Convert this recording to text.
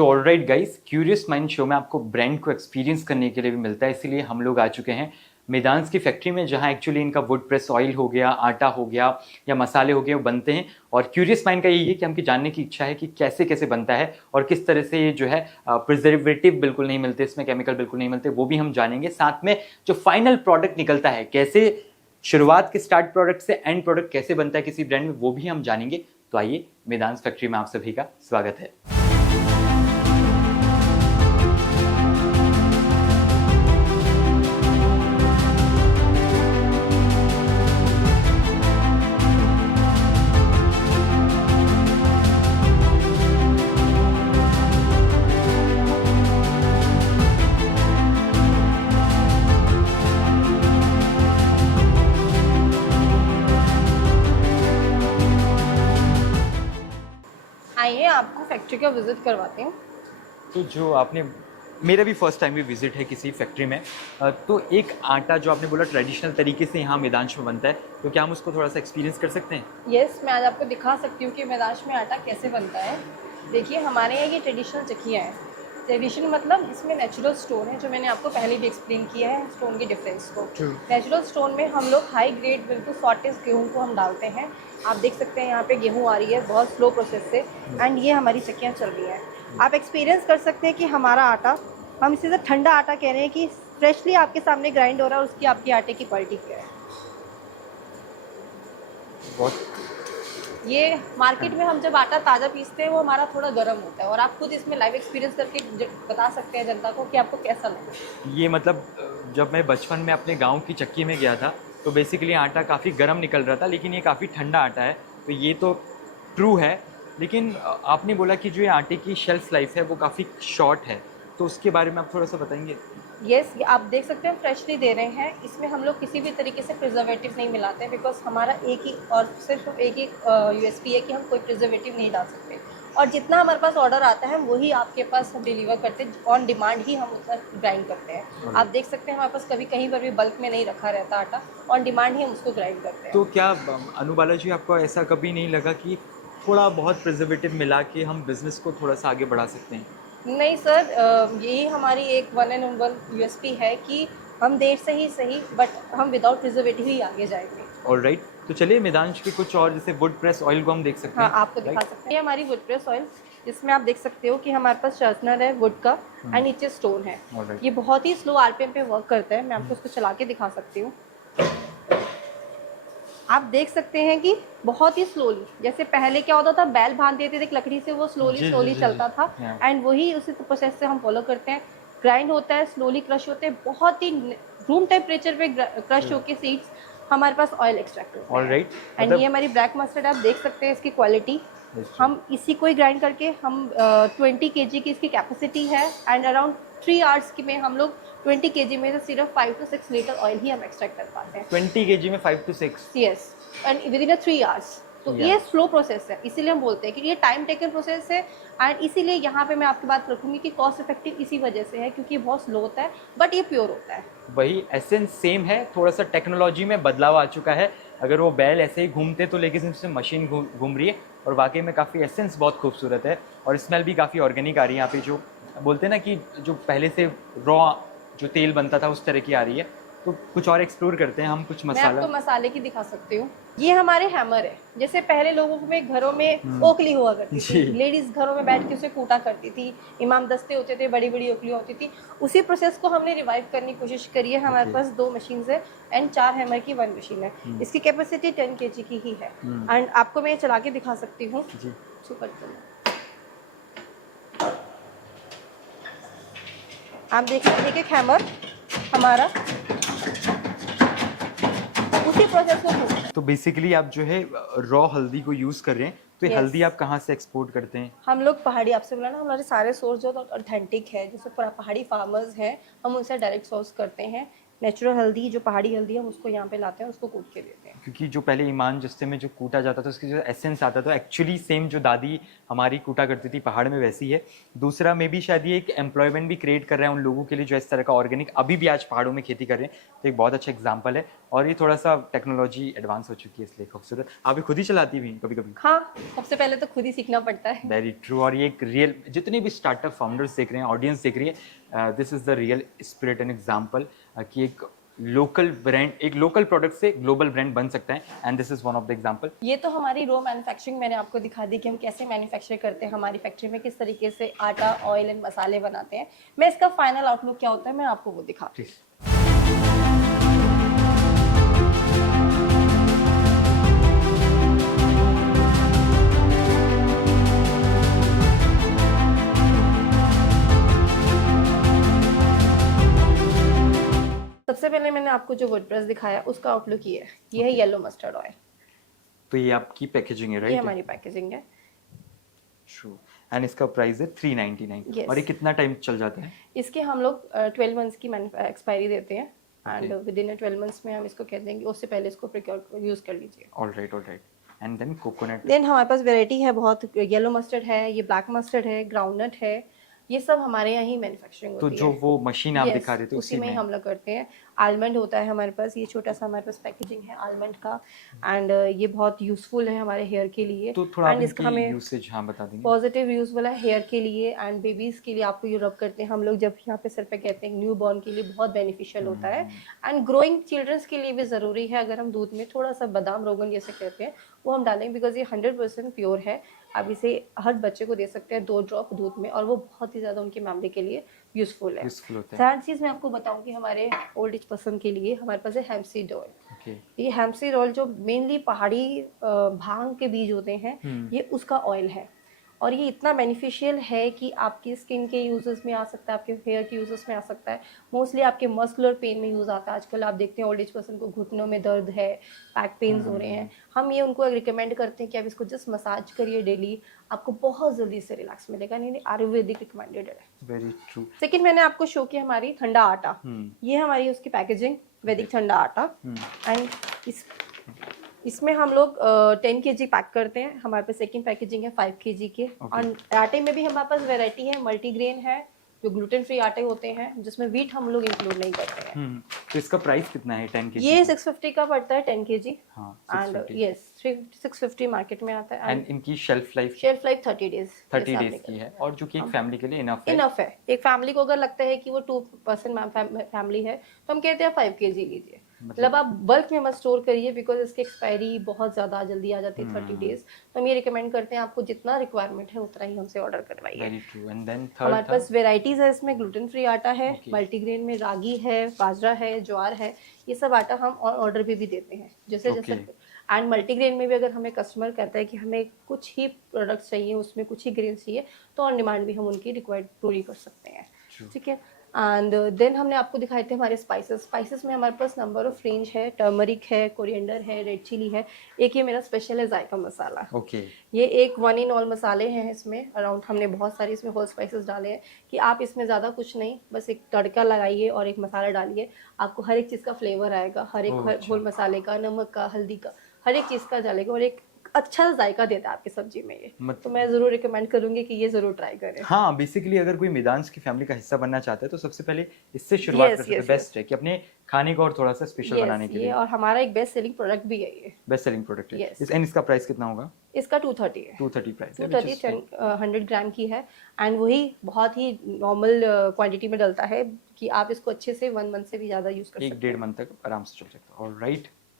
तो alright guys, curious mind show में आपको ब्रांड को एक्सपीरियंस करने के लिए भी मिलता है, इसीलिए हम लोग आ चुके हैं मेदांस की फैक्ट्री में, जहां एक्चुअली इनका वुड प्रेस ऑयल हो गया, आटा हो गया या मसाले हो गए वो बनते हैं। और क्यूरियस माइंड का यही है कि हमकी जानने की इच्छा है कि कैसे कैसे बनता है और किस तरह से ये जो है प्रिजर्वेटिव बिल्कुल नहीं मिलते, इसमें केमिकल बिल्कुल नहीं मिलते, वो भी हम जानेंगे। साथ में जो फाइनल प्रोडक्ट निकलता है, कैसे शुरुआत के स्टार्ट प्रोडक्ट से एंड प्रोडक्ट कैसे बनता है किसी ब्रांड में, वो भी हम जानेंगे। तो आइए, मेदांस फैक्ट्री में आप सभी का स्वागत है। आइए आपको फैक्ट्री का विजिट करवाते हैं। तो जो आपने, मेरा भी फर्स्ट टाइम भी विजिट है किसी फैक्ट्री में, तो एक आटा जो आपने बोला ट्रेडिशनल तरीके से यहाँ मेदांश में बनता है, तो क्या हम उसको थोड़ा सा एक्सपीरियंस कर सकते हैं? यस, मैं आज आपको दिखा सकती हूँ कि मैदाश में आटा कैसे बनता है। देखिए, हमारे यहाँ ये ट्रेडिशनल चक्कियाँ हैं। ट्रेडिशनल मतलब इसमें नेचुरल स्टोन है, जो मैंने आपको पहले भी एक्सप्लेन किया है स्टोन के डिफरेंस को। नेचुरल स्टोन में हम लोग हाई ग्रेड बिल्कुल सॉर्टेज गेहूँ को हम डालते हैं। आप देख सकते हैं यहाँ पे गेहूँ आ रही है बहुत स्लो प्रोसेस से, एंड ये हमारी चक्कियाँ चल रही हैं। आप एक्सपीरियंस कर सकते हैं कि हमारा आटा, हम इसे ठंडा आटा कह रहे हैं कि फ्रेशली आपके सामने ग्राइंड हो रहा है, और उसकी आपकी आटे की क्वालिटी क्या है। बहुत ये मार्केट में हम जब आटा ताज़ा पीसते हैं वो हमारा थोड़ा गर्म होता है, और आप खुद इसमें लाइव एक्सपीरियंस करके बता सकते हैं जनता को कि आपको कैसा लगा। ये मतलब जब मैं बचपन में अपने गांव की चक्की में गया था, तो बेसिकली आटा काफ़ी गर्म निकल रहा था, लेकिन ये काफ़ी ठंडा आटा है, तो ये तो ट्रू है। लेकिन आपने बोला कि जो ये आटे की शेल्फ लाइफ है वो काफ़ी शॉर्ट है, तो उसके बारे में आप थोड़ा सा बताएंगे? यस, आप देख सकते हैं फ्रेशली दे रहे हैं। इसमें हम लोग किसी भी तरीके से प्रिजर्वेटिव नहीं मिलाते हैं, बिकॉज हमारा एक ही और सिर्फ एक ही यूएसपी है कि हम कोई प्रिजर्वेटिव नहीं डाल सकते। और जितना हमारे पास ऑर्डर आता है वही आपके पास हम डिलीवर करते हैं, ऑन डिमांड ही हम उसका ग्राइंड करते हैं। आप देख सकते हैं हमारे पास कभी कहीं पर भी बल्क में नहीं रखा रहता आटा, ऑन डिमांड ही हम उसको ग्राइंड करते हैं। तो क्या अनु बालाजी, आपको ऐसा कभी नहीं लगा कि थोड़ा बहुत प्रिजर्वेटिव मिला के हम बिज़नेस को थोड़ा सा आगे बढ़ा सकते हैं? नहीं सर, यही हमारी एक वन एंड वन यूएसपी है कि हम देर से ही सही, बट हम विदाउट प्रिजर्वेटिव ही आगे जाएंगे। ऑलराइट, तो चलिए मेदांश के कुछ और जैसे वुड प्रेस ऑयल को हम देख सकते हाँ, हैं। आपको दिखा सकते हैं। ये हमारी वुड प्रेस ऑयल, जिसमें आप देख सकते हो कि हमारे पास शार्पनर है वुड का, एंड नीचे स्टोन है। ये बहुत ही स्लो आरपीएम पे वर्क करता है। मैं आपको इसको चला के दिखा सकती हूँ। आप देख सकते हैं कि बहुत ही स्लोली, जैसे पहले क्या होता था, बैल बांध देते थे एक लकड़ी से, वो स्लोली चलता था, एंड वही उसी प्रोसेस से हम फॉलो करते हैं। ग्राइंड होता है, स्लोली क्रश होते हैं, बहुत ही रूम टेम्परेचर पे क्रश होके सीड्स हमारे पास ऑयल एक्सट्रैक्ट होता है। ऑलराइट, एंड ये हमारी ब्लैक मस्टर्ड, आप देख सकते हैं इसकी क्वालिटी। हम इसी को ही ग्राइंड करके हम 20 kg की इसकी कैपेसिटी है, एंड अराउंड 3 आवर्स की में हम लोग 20 kg में से सिर्फ 5 to 6 लीटर ऑयल ही हम एक्सट्रैक्ट कर पाते हैं। 20 kg में 5 to 6? Yes, and with in 3 hours. तो ये स्लो प्रोसेस है, इसीलिए हम बोलते हैं कि ये टाइम टेकन प्रोसेस है। एंड इसीलिए यहाँ पे मैं आपकी बात रखूँगी कि कॉस्ट इफेक्टिव इसी वजह से है, क्योंकि ये बहुत स्लो होता है, बट ये प्योर होता है। वही एसेंस सेम है, थोड़ा सा टेक्नोलॉजी में बदलाव आ चुका है। अगर वो बैल ऐसे ही घूमते तो, लेकिन इसमें मशीन घूम रही है, और वाकई में काफ़ी एसेंस बहुत खूबसूरत है, और स्मेल भी काफ़ी ऑर्गेनिक आ रही है। यहाँ पे जो बोलते हैं ना कि जो पहले से रॉ जो तेल बनता था उस तरह की आ रही है। तो कुछ और एक्सप्लोर करते हैं हम, कुछ मैं मसाला। आपको मसाले की दिखा सकती हूँ। ये हमारे हैमर है। जैसे पहले लोगों में घरों में ओखली हुआ करती थी, लेडीज घरों में बैठ के उसे कूटा करती थी, इमाम दस्ते होते थे, बड़ी बड़ी ओखलियाँ होती थी। उसी प्रोसेस को हमने रिवाइव करने की कोशिश करी है। हमारे पास 2 मशीन है, एंड 4 हैमर की 1 मशीन है। इसकी कैपेसिटी 10 kg की ही है, एंड आपको मैं चला के दिखा सकती हूँ। आप देख सकते हैं कि हैमर हमारा उसी प्रोसेस को। तो बेसिकली आप जो है रॉ हल्दी को यूज़ कर रहे हैं, तो ये हल्दी आप कहाँ से एक्सपोर्ट करते हैं? हम लोग पहाड़ी, आपसे बोला ना, हमारे सारे सोर्स जो ऑथेंटिक है, जैसे पहाड़ी फार्मर्स हैं, हम उनसे डायरेक्ट सोर्स करते हैं। नेचुरल हल्दी, जो पहाड़ी हल्दी है, हम उसको यहाँ पे लाते हैं, उसको कूट के देते हैं। क्योंकि जो पहले ईमान जस्ते में जो कूटा जाता था उसकी जो एसेंस आता था एक्चुअली सेम जो दादी हमारी कूटा करती थी पहाड़ में वैसी है। दूसरा मे बी शायद ये एक एम्प्लॉयमेंट भी क्रिएट कर रहा है उन लोगों के लिए जो इस तरह का ऑर्गेनिक अभी भी आज पहाड़ों में खेती कर रहे हैं, तो एक बहुत अच्छा एग्जाम्पल है। और ये थोड़ा सा टेक्नोलॉजी एडवांस हो चुकी है इसलिए खूबसूरत। आप भी खुद ही चलाती हुई कभी कभी? हाँ, सबसे पहले तो खुद ही सीखना पड़ता है। Very true. और ये एक रियल, जितने भी स्टार्टअप फाउंडर्स देख रहे हैं, ऑडियंस देख रही है, this is the real spirit and example कि एक लोकल ब्रांड, एक लोकल प्रोडक्ट से ग्लोबल ब्रांड बन सकता है, and this is one of the example. ये तो हमारी रो मैन्युफैक्चरिंग मैंने आपको दिखा दी कि हम कैसे मैन्युफैक्चर करते हैं, हमारी फैक्ट्री में किस तरीके से आटा, ऑयल एंड मसाले बनाते हैं। मैं इसका फाइनल आउटलुक क्या होता है मैं आपको वो दिखाती हूँ। सबसे पहले मैंने आपको जो वर्डप्रेस दिखाया उसका आउटलुक ये है येलो मस्टर्ड ऑयल। तो ये आपकी पैकेजिंग है, राइट? ये हमारी पैकेजिंग है। ट्रू। एंड इसका प्राइस है 399। Yes. और ये कितना टाइम चल जाता है? इसके हम लोग 12 मंथ्स की एक्सपायरी देते हैं, एंड विद इन 12 मंथ्स में हम इसको कह देंगे उससे पहले इसको प्रिक्योर यूज कर लीजिए। Alright. And then coconut. Then हमारे पास वैरायटी है बहुत, येलो मस्टर्ड है, ये ब्लैक मस्टर्ड है, ग्राउंडनट है, ये सब हमारे यहाँ ही मैन्युफैक्चरिंग होती तो है। जो वो मशीन आप दिखा रहे थे उसी में ही हम लोग करते हैं। आलमंड होता है हमारे पास, ये छोटा सा हमारे पास पैकेजिंग है आलमंड का, एंड ये बहुत यूजफुल है हमारे हेयर के लिए। तो थोड़ा एंड इसका हमें यूसेज हाँ बता देंगे। पॉजिटिव यूज वाला हेयर के लिए एंड बेबीज के लिए आपको ये रब करते हैं हम लोग जब यहाँ पे सर पे कहते हैं, न्यू बॉर्न के लिए बहुत बेनिफिशियल होता है, एंड ग्रोइंग चिल्ड्रंस के लिए भी ज़रूरी है। अगर हम दूध में थोड़ा सा बादाम रोगन जैसे कहते हैं वो हम डालेंगे, बिकॉज ये 100% प्योर है। आप इसे हर बच्चे को दे सकते हैं 2 ड्रॉप दूध में, और वो बहुत ही ज़्यादा उनकी फैमिली के लिए यूजफुल है। थर्ड चीज़ मैं आपको बताऊं कि हमारे ओल्ड एज पर्सन के लिए हमारे पास है हेम्पसीड ऑयल। ये हेम्पसीड ऑयल जो मेनली पहाड़ी भांग के बीज होते हैं, ये उसका ऑयल है, और ये इतना बेनिफिशियल है कि आपकी स्किन के यूजेस में आ सकता है, आपके हेयर के यूजेस में आ सकता है, मोस्टली आपके मस्कुलर पेन में यूज़ आता है। आजकल आप देखते हैं ओल्ड एज पर्सन को घुटनों में दर्द है, बैक पेन्स हो रहे हैं, हम ये उनको रिकमेंड करते हैं कि आप इसको जस्ट मसाज करिए डेली, आपको बहुत जल्दी इससे रिलैक्स मिलेगा। नहीं, आयुर्वेदिक रिकमेंडेड है। Very true. सेकंड मैंने आपको शो किया हमारी ठंडा आटा, ये हमारी उसकी पैकेजिंग वैदिक ठंडा आटा, एंड इसमें हम लोग 10 kg पैक करते हैं। हमारे पास सेकंड पैकेजिंग है 5 kg के। और आटे में भी हमारे पास वैरायटी है, मल्टीग्रेन है, जो ग्लूटेन फ्री आटे होते हैं जिसमें व्हीट हम लोग इंक्लूड नहीं करते हैं। तो इसका प्राइस कितना है 10 kg? ये 650 का पड़ता है 10 kg, एंड 650। यस 650 मार्केट में आता है। एंड इनकी शेल्फ लाइफ 30 डेज 30 डेज की है, और जो कि एक फैमिली के लिए इनफ है। एक फैमिली को अगर लगता है कि वो 2 पर्सन फैमिली है तो हम कहते हैं 5 kg लीजिए। मतलब आप बल्क में मत स्टोर करिए, बिकॉज इसकी एक्सपायरी बहुत ज़्यादा जल्दी आ जाती है 30 डेज। तो हम ये रिकमेंड करते हैं आपको जितना रिक्वायरमेंट है उतना ही हमसे ऑर्डर करवाइए। Very true. एंड देन हमारे पास वेराइटीज़ है इसमें, ग्लूटेन फ्री आटा है, मल्टीग्रेन में रागी है, बाजरा है, ज्वार है, ये सब आटा हम ऑर्डर पे भी देते हैं जैसे जैसे। एंड मल्टीग्रेन में भी अगर हमें कस्टमर कहता है कि हमें कुछ ही प्रोडक्ट्स चाहिए, उसमें कुछ ही ग्रेन चाहिए, तो ऑन डिमांड भी हम उनकी रिक्वायर्ड पूरी कर सकते हैं। ठीक है। एंड देन हमने आपको दिखाए थे हमारे स्पाइसेस में हमारे पास नंबर ऑफ रेंज है, टर्मरिक है, कोरिएंडर है, रेड चिली है, एक ये मेरा स्पेशल है जायका मसाला। ये एक 1 in all मसाले हैं इसमें, अराउंड हमने बहुत सारे इसमें होल स्पाइसेस डाले हैं कि आप इसमें ज़्यादा कुछ नहीं, बस एक तड़का लगाइए और एक मसाला डालिए, आपको हर एक चीज़ का फ्लेवर आएगा, हर एक होल मसाले का, नमक का, हल्दी का, हर एक चीज़ का डालेगा, और एक अच्छा जायका देता है आपकी सब्जी में ये। तो मैं जरूर रिकमेंड करूंगी कि ये जरूर ट्राई करें। हाँ, बेसिकली अगर कोई मैदान्स की फैमिली का हिस्सा बनना चाहता है तो सबसे पहले इससे शुरुआत कर सकते हैं। बेस्ट है कि अपने खाने को और थोड़ा सा स्पेशल बनाने के लिए। और हमारा एक बेस्ट सेलिंग प्रोडक्ट भी है ये। बेस्ट सेलिंग प्रोडक्ट है। एंड इसका प्राइस कितना होगा? इसका 230 है। 230 प्राइस है। 230 100 ग्राम की है, एंड वही बहुत ही नॉर्मल क्वांटिटी में डलता है कि आप इसको अच्छे से 1 मंथ से भी ज़्यादा यूज़ कर सकते हैं। 1-1.5 मंथ तक आराम से चल सकता है। ऑलराइट।